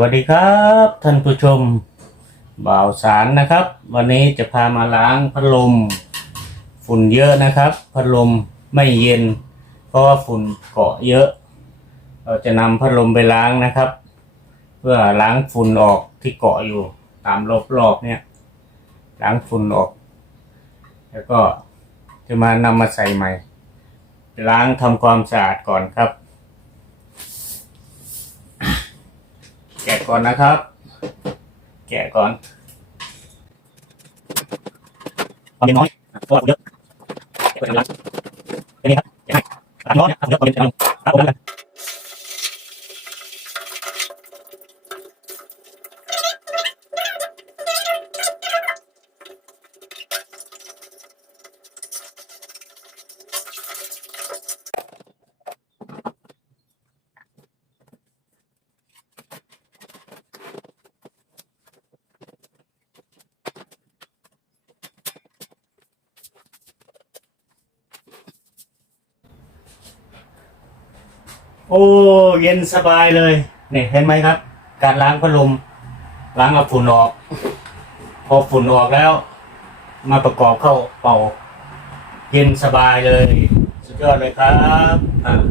วัสดีครับท่านผู้ชมบ่าวสารนะครับ วันนี้จะพามาล้างพัดลม ฝุ่นเยอะนะครับพัดลมไม่เย็น เพราะว่าฝุ่นเกาะเยอะ เราจะนำพัดลมไปล้างนะครับ เพื่อล้างฝุ่นออกที่เกาะอยู่ ตามรอบๆเนี่ยล้างฝุ่นออก แล้วก็จะมานำมาใส่ใหม่ ล้างทำความสะอาดก่อนครับ แกะก่อนนะครับ แกะก่อนความเย็นน้อยเพราะว่าฝุ่นเยอะแกะไปทำร้านเป็นไงครับแกะให้ร้านร้อนเนี่ยฝุ่นเยอะความเย็นจะลงล้างออกกัน โอ้เย็นสบายเลยนี่เห็นไหมครับ การล้างพัดลมล้างเอาฝุ่นออก พอฝุ่นออกแล้ว มาประกอบเข้าเป่า เย็นสบายเลย สุดยอดเลยครับ